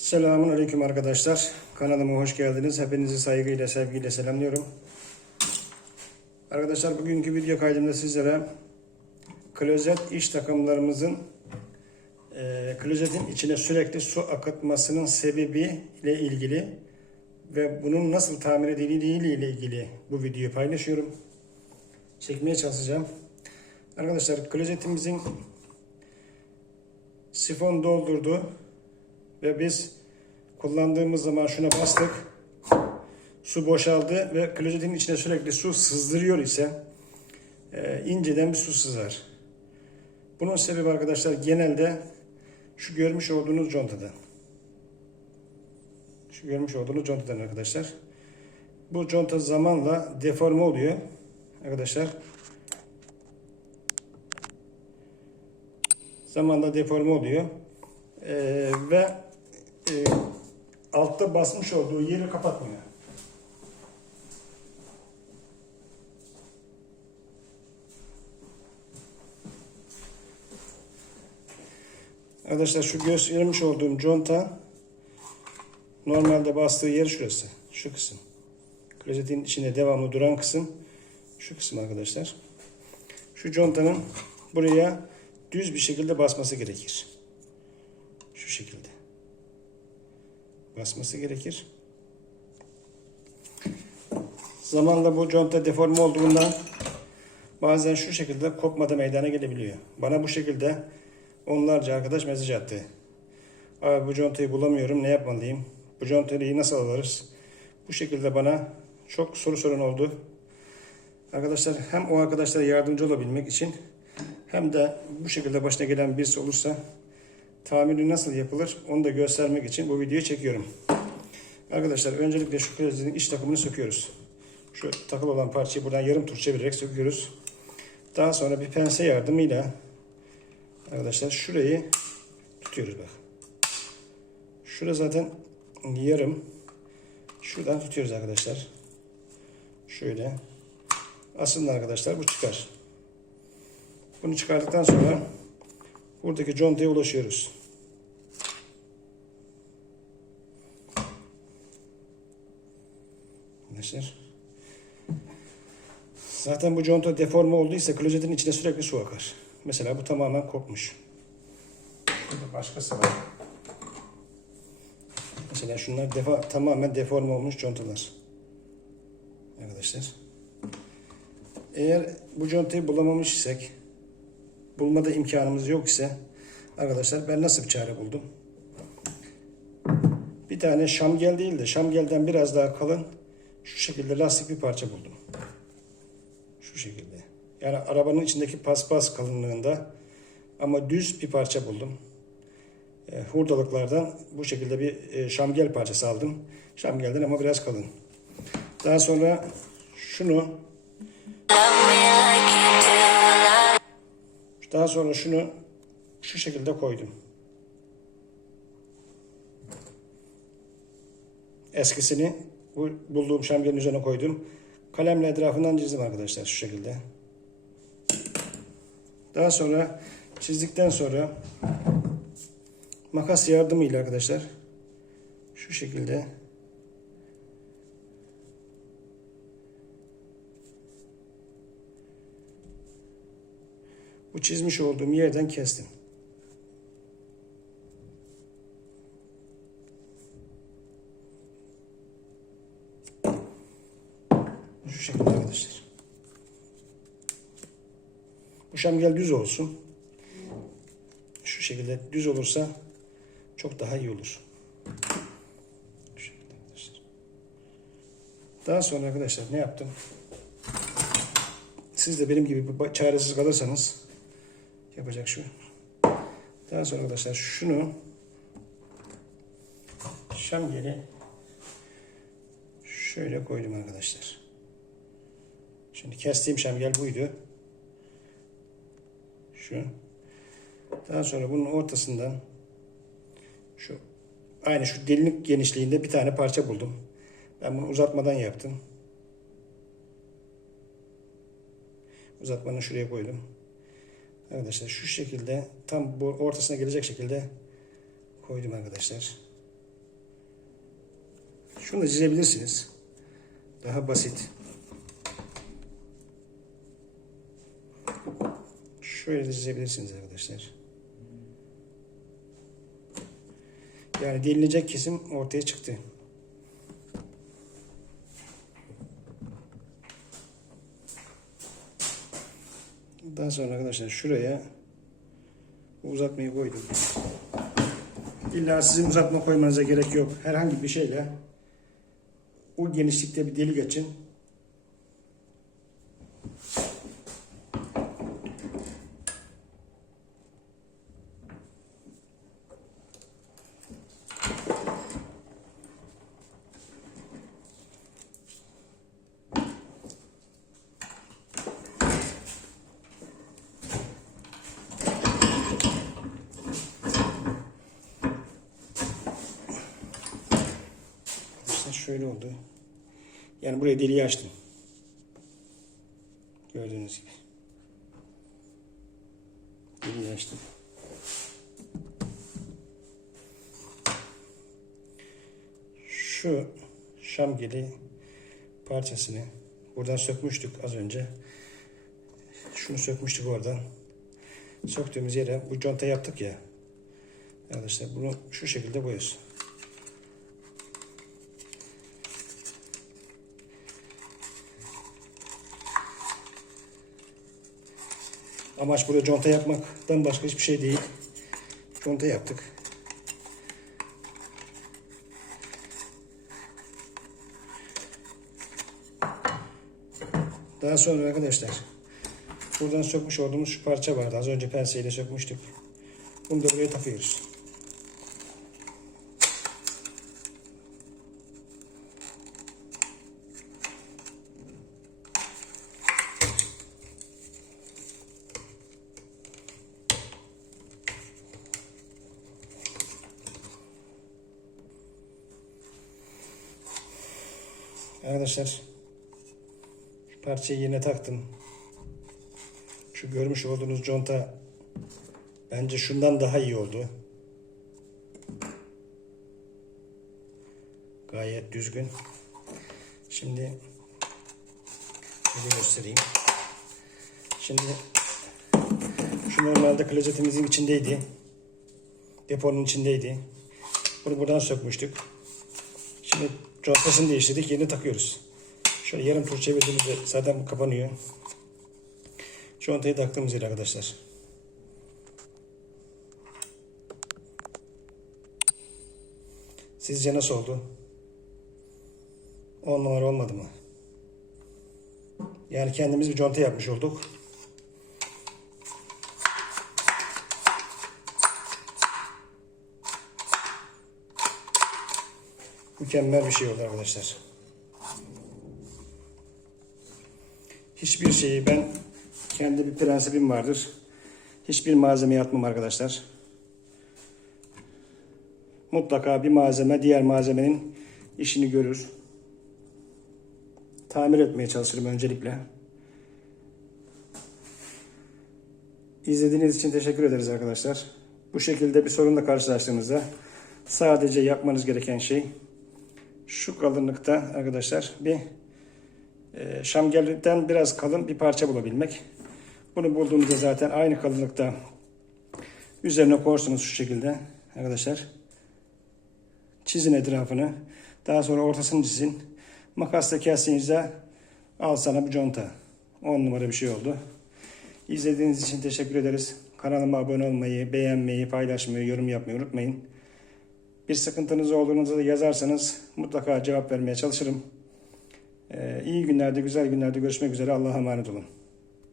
Selamun Aleyküm arkadaşlar. Kanalıma hoş geldiniz. Hepinizi saygıyla, sevgiyle selamlıyorum. Arkadaşlar bugünkü video kaydımda sizlere klozet iş takımlarımızın e, klozetin içine sürekli su akıtmasının sebebi ile ilgili ve bunun nasıl tamir edildiği ile ilgili bu videoyu paylaşıyorum. Çekmeye çalışacağım. Arkadaşlar klozetimizin sifon doldurdu ve biz kullandığımız zaman şuna bastık. Su boşaldı ve klozetin içine sürekli su sızdırıyor ise e, inceden bir su sızar. Bunun sebebi arkadaşlar genelde şu görmüş olduğunuz contadan. Şu görmüş olduğunuz contadan arkadaşlar. Bu conta zamanla deforme oluyor arkadaşlar. Zamanla deforme oluyor. Ee, ve e, altta basmış olduğu yeri kapatmıyor. Arkadaşlar şu göstermiş olduğum conta normalde bastığı yer şurası. Şu kısım. Klozetin içinde devamlı duran kısım şu kısım arkadaşlar. Şu contanın buraya düz bir şekilde basması gerekir. Şu şekilde. Basması gerekir. Zamanla bu conta deforme olduğundan bazen şu şekilde kopmada meydana gelebiliyor. Bana bu şekilde onlarca arkadaş mesaj attı. Abi bu contayı bulamıyorum ne yapmalıyım? Bu contayı nasıl alırız? Bu şekilde bana çok soru sorun oldu. Arkadaşlar hem o arkadaşlara yardımcı olabilmek için hem de bu şekilde başına gelen birisi olursa tamiri nasıl yapılır onu da göstermek için bu videoyu çekiyorum. Arkadaşlar öncelikle şu klozetin iç takımını söküyoruz. Şu takılı olan parçayı buradan yarım tur çevirerek söküyoruz. Daha sonra bir pense yardımıyla arkadaşlar şurayı tutuyoruz bak. Şurada zaten yarım. Şuradan tutuyoruz arkadaşlar. Şöyle. Aslında arkadaşlar bu çıkar. Bunu çıkardıktan sonra buradaki contaya ulaşıyoruz. Arkadaşlar. Zaten bu conta deforme olduysa klozetin içine sürekli su akar. Mesela bu tamamen kopmuş. Burada başkası var. Mesela şunlar defa, tamamen deforme olmuş contalar. Arkadaşlar. Eğer bu contayı bulamamış isek, bulmada imkanımız yok ise arkadaşlar ben nasıl bir çare buldum? Bir tane şamgel değil de şamgelden biraz daha kalın şu şekilde lastik bir parça buldum. Şu şekilde. Yani arabanın içindeki paspas kalınlığında ama düz bir parça buldum. E, hurdalıklardan bu şekilde bir e, şamgel parçası aldım. Şamgelden ama biraz kalın. Daha sonra şunu daha sonra şunu şu şekilde koydum. Eskisini bu bulduğum şamgelin üzerine koydum. Kalemle etrafından çizdim arkadaşlar şu şekilde. Daha sonra çizdikten sonra makas yardımıyla arkadaşlar şu şekilde bu çizmiş olduğum yerden kestim. Şu şekilde arkadaşlar. Bu şamgel düz olsun. Şu şekilde düz olursa çok daha iyi olur. Daha sonra arkadaşlar ne yaptım? Siz de benim gibi çaresiz kalırsanız yapacak şu. Daha sonra arkadaşlar şunu şamgeli şöyle koydum arkadaşlar. Şimdi kestiğim şamgel buydu. Şu. Daha sonra bunun ortasından şu aynı şu derinlik genişliğinde bir tane parça buldum. Ben bunu uzatmadan yaptım. Uzatmanı şuraya koydum. Arkadaşlar şu şekilde tam bu ortasına gelecek şekilde koydum arkadaşlar. Şunu da çizebilirsiniz. Daha basit. Şöyle de çizebilirsiniz arkadaşlar. Yani delilecek kesim ortaya çıktı. Daha sonra arkadaşlar şuraya uzatmayı koydum. İlla sizin uzatma koymanıza gerek yok. Herhangi bir şeyle o genişlikte bir delik açın. Şöyle oldu. Yani buraya deliği açtım. Gördüğünüz gibi. Deliği açtım. Şu şamgeli parçasını buradan sökmüştük az önce. Şunu sökmüştük oradan. Söktüğümüz yere bu conta yaptık ya. Arkadaşlar bunu şu şekilde boyuyoruz. Amaç burada conta yapmaktan başka hiçbir şey değil. Conta yaptık. Daha sonra arkadaşlar buradan sökmüş olduğumuz şu parça vardı. Az önce penseyle sökmüştük. Bunu da buraya takıyoruz. Arkadaşlar parçayı yerine taktım. Şu görmüş olduğunuz conta bence şundan daha iyi oldu. Gayet düzgün. Şimdi şöyle göstereyim. Şimdi şu normalde klozetimizin içindeydi. Deponun içindeydi. Bunu buradan sökmüştük. Şimdi contasını değiştirdik. Yerini takıyoruz. Şöyle yarım tur çevirdiğimizde zaten kapanıyor. Contayı taktığımız yere arkadaşlar. Sizce nasıl oldu? 10 numara olmadı mı? Yani kendimiz bir conta yapmış olduk. Mükemmel bir şey oldu arkadaşlar. Hiçbir şeyi ben kendi bir prensibim vardır. Hiçbir malzeme atmam arkadaşlar. Mutlaka bir malzeme diğer malzemenin işini görür. Tamir etmeye çalışırım öncelikle. İzlediğiniz için teşekkür ederiz arkadaşlar. Bu şekilde bir sorunla karşılaştığınızda sadece yapmanız gereken şey şu kalınlıkta arkadaşlar bir e, şamgellikten biraz kalın bir parça bulabilmek. Bunu bulduğunuzda zaten aynı kalınlıkta üzerine koyarsunuz şu şekilde arkadaşlar. Çizin etrafını. Daha sonra ortasını çizin. Makasla kestiğinizde al sana bir conta. 10 numara bir şey oldu. İzlediğiniz için teşekkür ederiz. Kanalıma abone olmayı, beğenmeyi, paylaşmayı, yorum yapmayı unutmayın. Bir sıkıntınız olduğunuzda da yazarsanız mutlaka cevap vermeye çalışırım. Ee, iyi günlerde, güzel günlerde görüşmek üzere. Allah'a emanet olun.